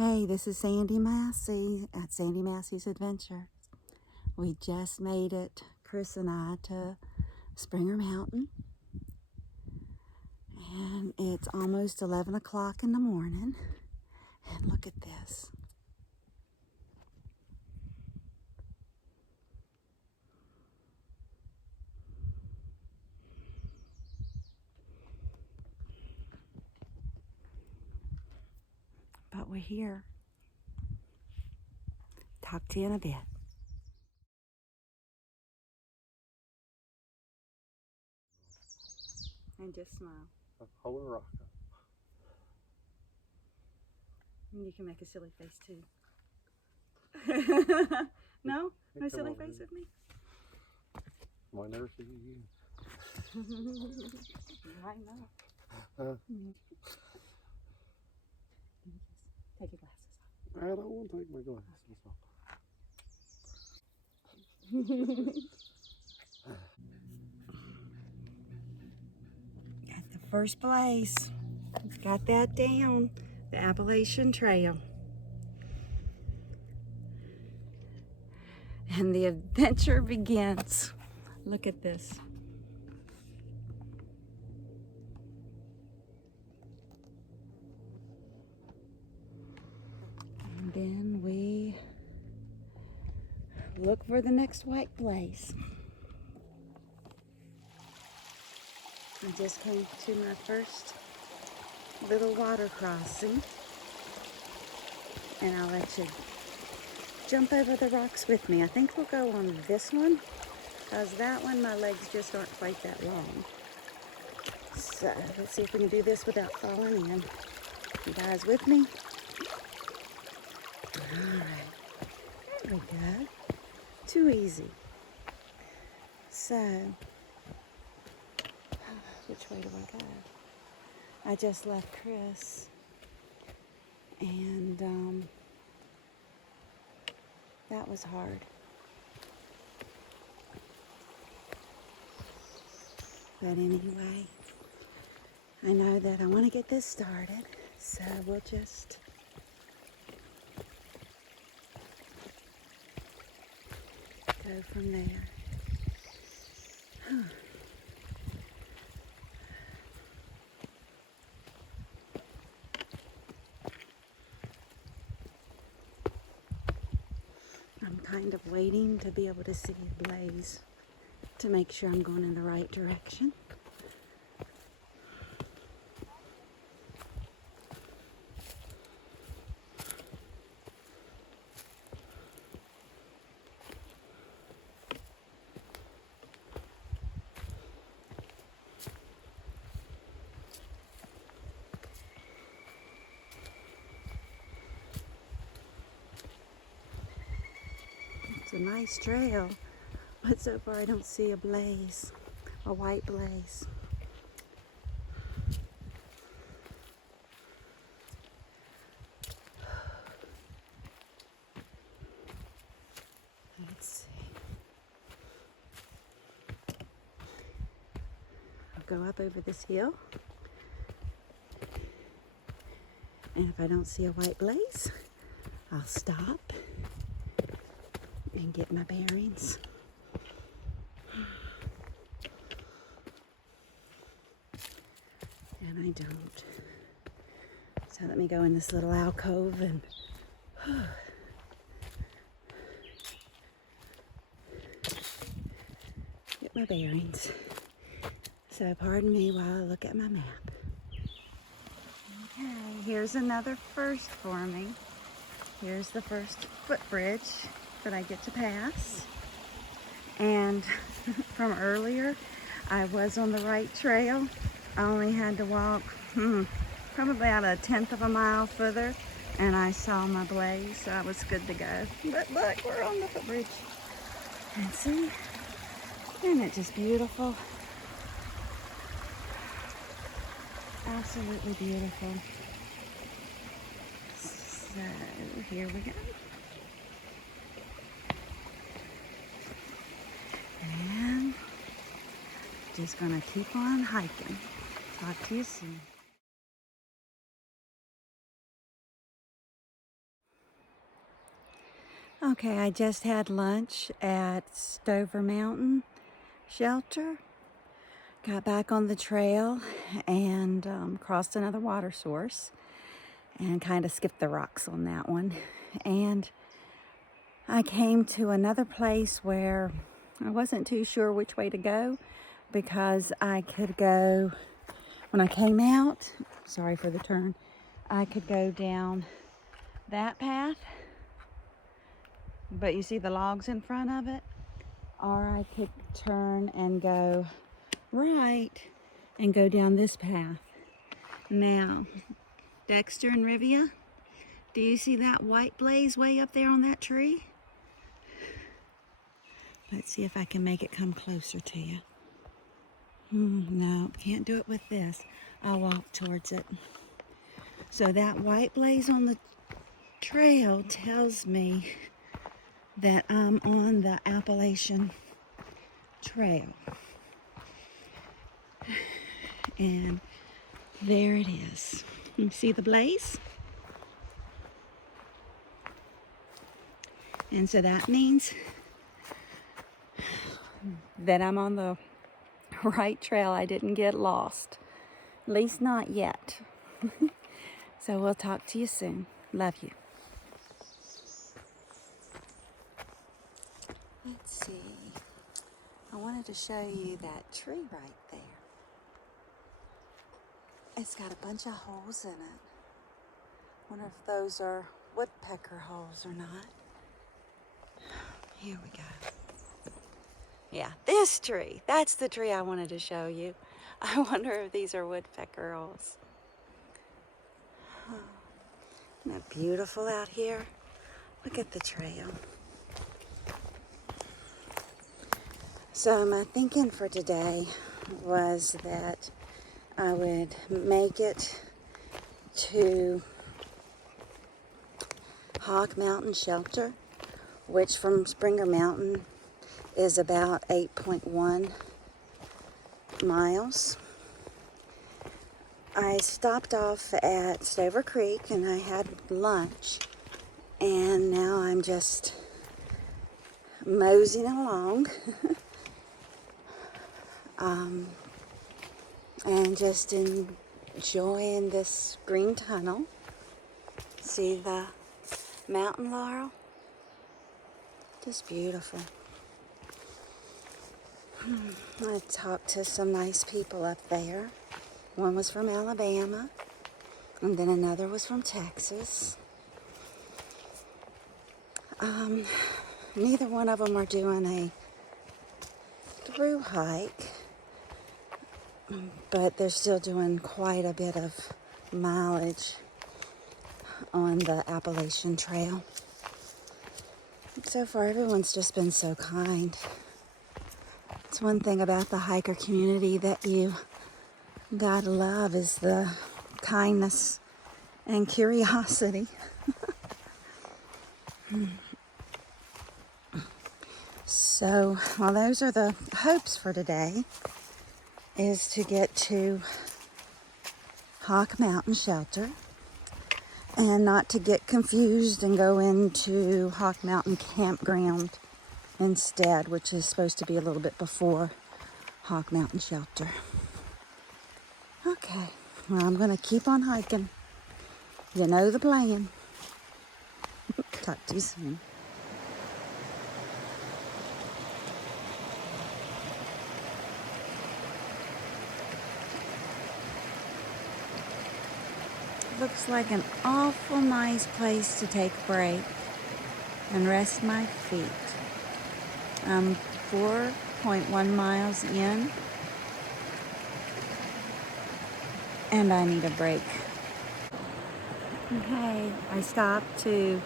Hey, this is Sandy Massey at Sandy Massey's Adventure. We just made it, Chris and I, to Springer Mountain. And it's almost 11 o'clock in the morning. And look at this. But we're here. Talk to you in a bit. And just smile. Hold a rock up. And you can make a silly face too. No? No silly face with me? Might never see you again. You might not. Take your glasses off. I don't want to take my glasses off. Got the first place. Got that down. The Appalachian Trail. And the adventure begins. Look at this. And then we look for the next white place. I just came to my first little water crossing. And I'll let you jump over the rocks with me. I think we'll go on this one, because that one, my legs just aren't quite that long. So let's see if we can do this without falling in. You guys with me? All right, there we go. Too easy. So, which way do I go? I just left Chris, and that was hard. But anyway, I know that I want to get this started, so we'll just go from there. I'm kind of waiting to be able to see a blaze to make sure I'm going in the right direction. It's a nice trail, but so far I don't see a blaze, a white blaze. Let's see. I'll go up over this hill, and if I don't see a white blaze, I'll stop and get my bearings. And I don't. So let me go in this little alcove and get my bearings. So pardon me while I look at my map. Okay, here's another first for me. Here's the first footbridge that I get to pass. And from earlier, I was on the right trail. I only had to walk probably about 1/10 of a mile further, and I saw my blaze, so I was good to go. But look, we're on the footbridge. And see, isn't it just beautiful? Absolutely beautiful. So here we go. And just gonna keep on hiking. Talk to you soon. Okay, I just had lunch at Stover Mountain Shelter. Got back on the trail and crossed another water source and kind of skipped the rocks on that one. And I came to another place where I wasn't too sure which way to go because I could go, when I came out, sorry for the turn, I could go down that path, but you see the logs in front of it, or I could turn and go right and go down this path. Now, Dexter and Rivia, do you see that white blaze way up there on that tree? Let's see if I can make it come closer to you. No, can't do it with this. I'll walk towards it. So that white blaze on the trail tells me that I'm on the Appalachian Trail. And there it is. You see the blaze? And so that means that I'm on the right trail. I didn't get lost. At least not yet. So we'll talk to you soon. Love you. Let's see. I wanted to show you that tree right there. It's got a bunch of holes in it. Wonder if those are woodpecker holes or not. Here we go. Yeah, this tree. That's the tree I wanted to show you. I wonder if these are woodpecker holes. Isn't that beautiful out here? Look at the trail. So my thinking for today was that I would make it to Hawk Mountain Shelter, which from Springer Mountain is about 8.1 miles. I stopped off at Stover Creek and I had lunch, and now I'm just moseying along and just enjoying this green tunnel. See the mountain laurel? Just beautiful. I talked to some nice people up there. One was from Alabama, and then another was from Texas. Neither one of them are doing a through hike, but they're still doing quite a bit of mileage on the Appalachian Trail. So far, everyone's just been so kind. It's one thing about the hiker community that you gotta love is the kindness and curiosity. So, well, those are the hopes for today, is to get to Hawk Mountain Shelter and not to get confused and go into Hawk Mountain Campground instead, which is supposed to be a little bit before Hawk Mountain Shelter. Okay, well, I'm going to keep on hiking. You know the plan. Talk to you soon. Looks like an awful nice place to take a break and rest my feet. I'm 4.1 miles in, and I need a break. Okay, I stopped to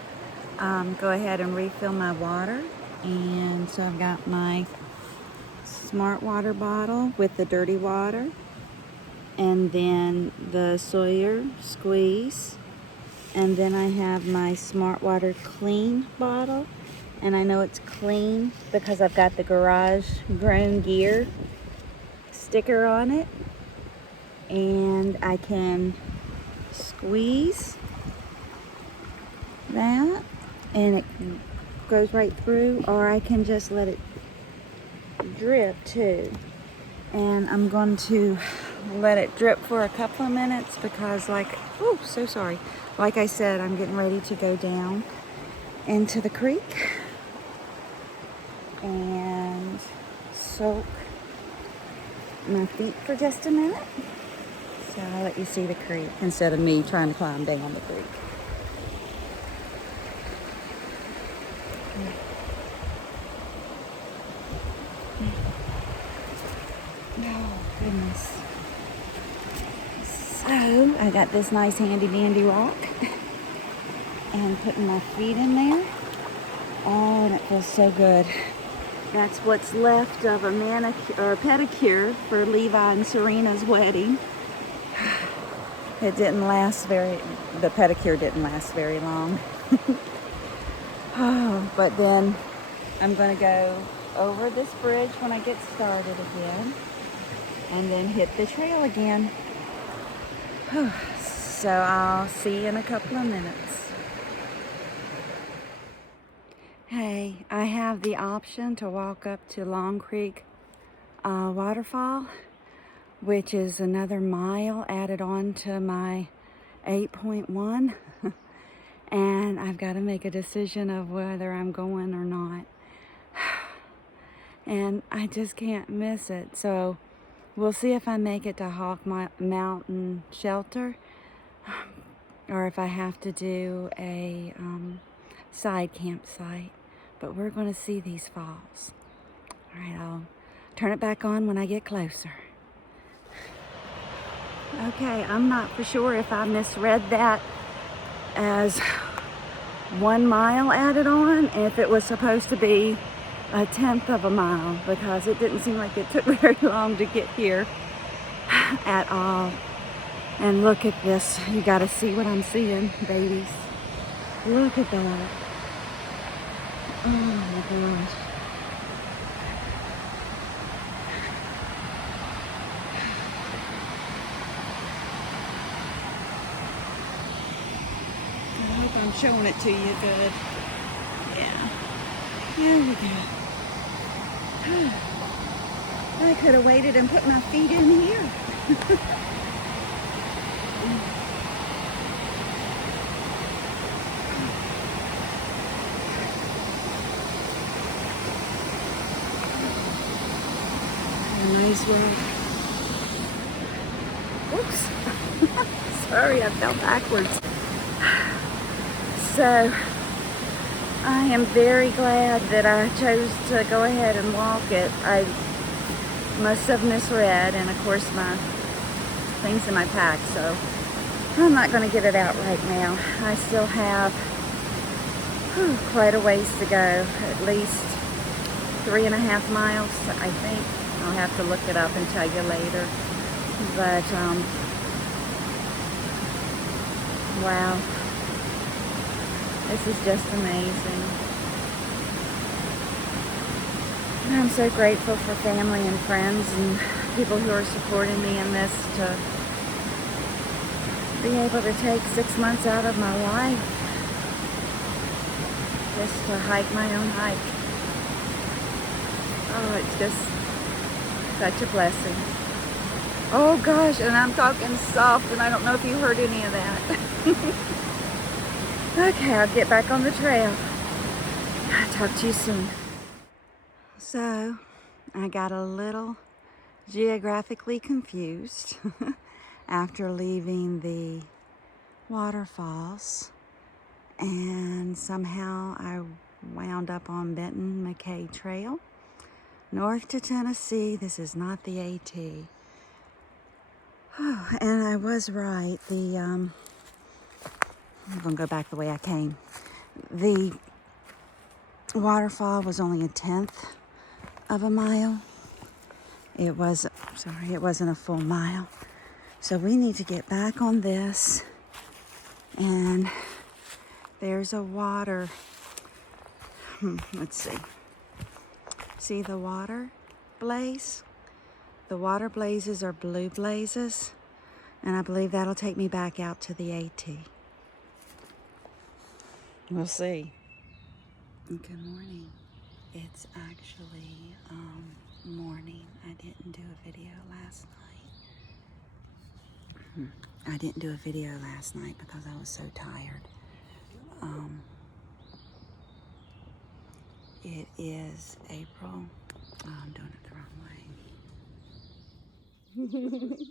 go ahead and refill my water, and so I've got my Smart Water bottle with the dirty water, and then the Sawyer squeeze, and then I have my Smart Water clean bottle, and I know it's clean because I've got the Garage Grown Gear sticker on it, and I can squeeze that and it goes right through, or I can just let it drip too. And I'm going to let it drip for a couple of minutes because oh, so sorry. Like I said, I'm getting ready to go down into the creek and soak my feet for just a minute. So I'll let you see the creek instead of me trying to climb down the creek. Oh, goodness. So I got this nice handy dandy rock and putting my feet in there. Oh, and it feels so good. That's what's left of a manicure or a pedicure for Levi and Serena's wedding. It didn't last the pedicure didn't last very long. Oh, but then I'm going to go over this bridge when I get started again and then hit the trail again. So I'll see you in a couple of minutes. Hey, I have the option to walk up to Long Creek waterfall, which is another mile added on to my 8.1. And I've got to make a decision of whether I'm going or not. And I just can't miss it. So we'll see if I make it to Hawk Mountain Shelter or if I have to do a side campsite. But we're going to see these falls. All right, I'll turn it back on when I get closer. Okay, I'm not for sure if I misread that as 1 mile added on, if it was supposed to be 1/10 of a mile, because it didn't seem like it took very long to get here at all. And look at this. You got to see what I'm seeing, babies. Look at that. Oh my gosh. I hope I'm showing it to you good. Yeah. There we go. I could have waited and put my feet in here. Nice rock. Whoops. Sorry, I fell backwards. So, I am very glad that I chose to go ahead and walk it. I must have misread, and of course my things in my pack, so I'm not going to get it out right now. I still have quite a ways to go, at least 3.5 miles, I think. I'll have to look it up and tell you later. But, wow. This is just amazing. And I'm so grateful for family and friends and people who are supporting me in this, to be able to take 6 months out of my life just to hike my own hike. Oh, it's just such a blessing. Oh gosh, and I'm talking soft, and I don't know if you heard any of that. Okay, I'll get back on the trail. I'll talk to you soon. So, I got a little geographically confused after leaving the waterfalls, and somehow I wound up on Benton McKay Trail, north to Tennessee. This is not the AT. And I was right. I'm gonna go back the way I came. The waterfall was only 1/10 of a mile. It wasn't a full mile. So we need to get back on this. And there's a water. Let's see. See the water blaze? The water blazes are blue blazes. And I believe that'll take me back out to the AT. We'll see. Good morning. It's actually morning. I didn't do a video last night. I didn't do a video last night because I was so tired. It is April. Oh, I'm doing it the wrong way.